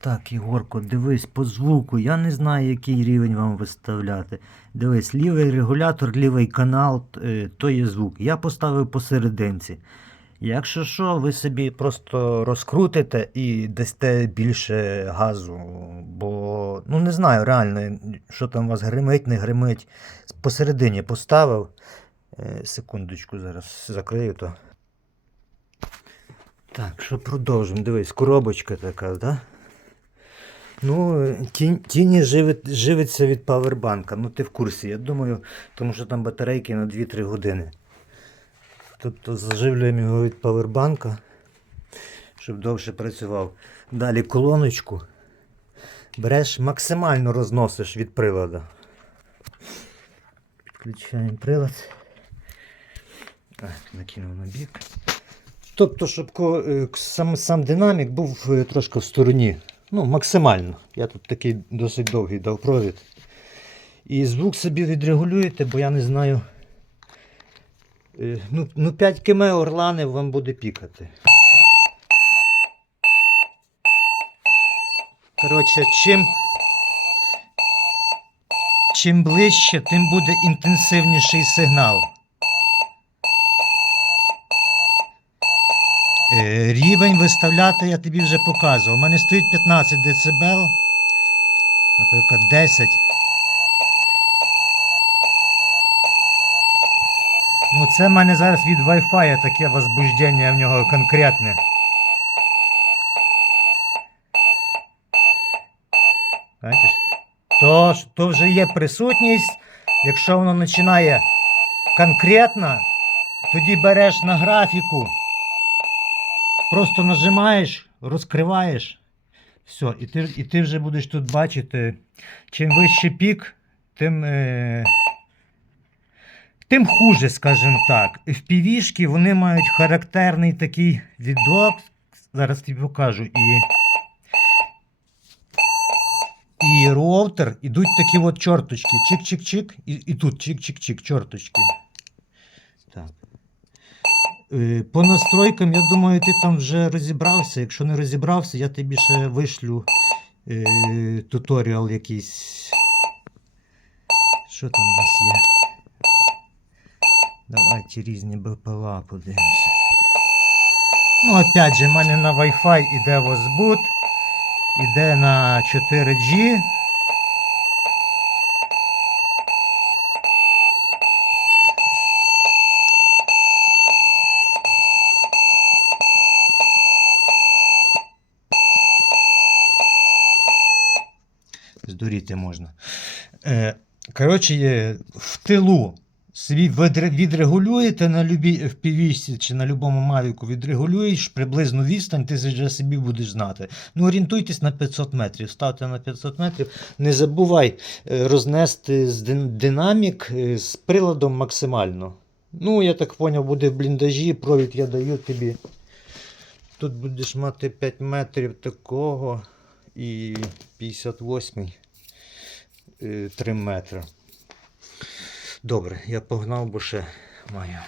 Так, Ігорко, дивись по звуку. Я не знаю, який рівень вам виставляти. Дивись, лівий регулятор, лівий канал, е, то є звук. Я поставив посерединці. Якщо що, ви собі просто розкрутите і дасте більше газу. Бо, ну не знаю реально, що там у вас гримить, не гримить. Посередині поставив. Е, Секундочку, зараз закрию то. Так, що продовжимо? Дивись, коробочка така, да? Ну, тіні живить, живиться від павербанка. Ну, ти в курсі, я думаю, тому що там батарейки на 2-3 години. Тобто заживлюємо його від павербанка, щоб довше працював. Далі колоночку. Береш, максимально розносиш від приладу. Підключаємо прилад. Накинув на бік. Тобто, щоб е, сам, сам динамік був е, трошки в стороні. Ну, максимально. Я тут такий досить довгий дав провід. І звук собі відрегулюєте, бо я не знаю. е, Ну, ну 5 км орлани вам буде пікати. Коротше, чим, чим ближче, тим буде інтенсивніший сигнал. Рівень виставляти я тобі вже показував. У мене стоїть 15 дБ, наприклад, 10. Ну, це в мене зараз від Wi-Fi таке возбуждення в нього конкретне. Бачиш? То, то вже є присутність. Якщо воно починає конкретно, тоді береш на графіку. Просто нажимаєш, розкриваєш. Все, і ти, і ти вже будеш тут бачити, чим вищий пік, тим, е, тим хуже, скажімо так. FPV-шки вони мають характерний такий відок. Зараз тобі покажу. І, і роутер ідуть такі от чорточки. Чик-чик-чик, і, і тут чик-чик-чик, чорточки. Так. Е, По настройкам, я думаю, ти там вже розібрався. Якщо не розібрався, я тобі ще вишлю е, туторіал якийсь. Що там у нас є? Давайте різні БПЛА подивимося. Ну, опять же, в мене на Wi-Fi іде Возбут, іде на 4G. Здуріти можна. Е, коротше, в тилу собі відрегулюєте на любій FPV чи на будь-якому мавіку, відрегулюєш приблизну відстань, ти вже собі будеш знати. Ну, орієнтуйтесь на 500 метрів, ставте на 500 метрів. Не забувай е, рознести з динамік е, з приладом максимально. Ну, я так зрозумів, буде в бліндажі, провід я даю тобі. Тут будеш мати 5 метрів такого і 58 3 метри. Добре, я погнав, бо ще маю.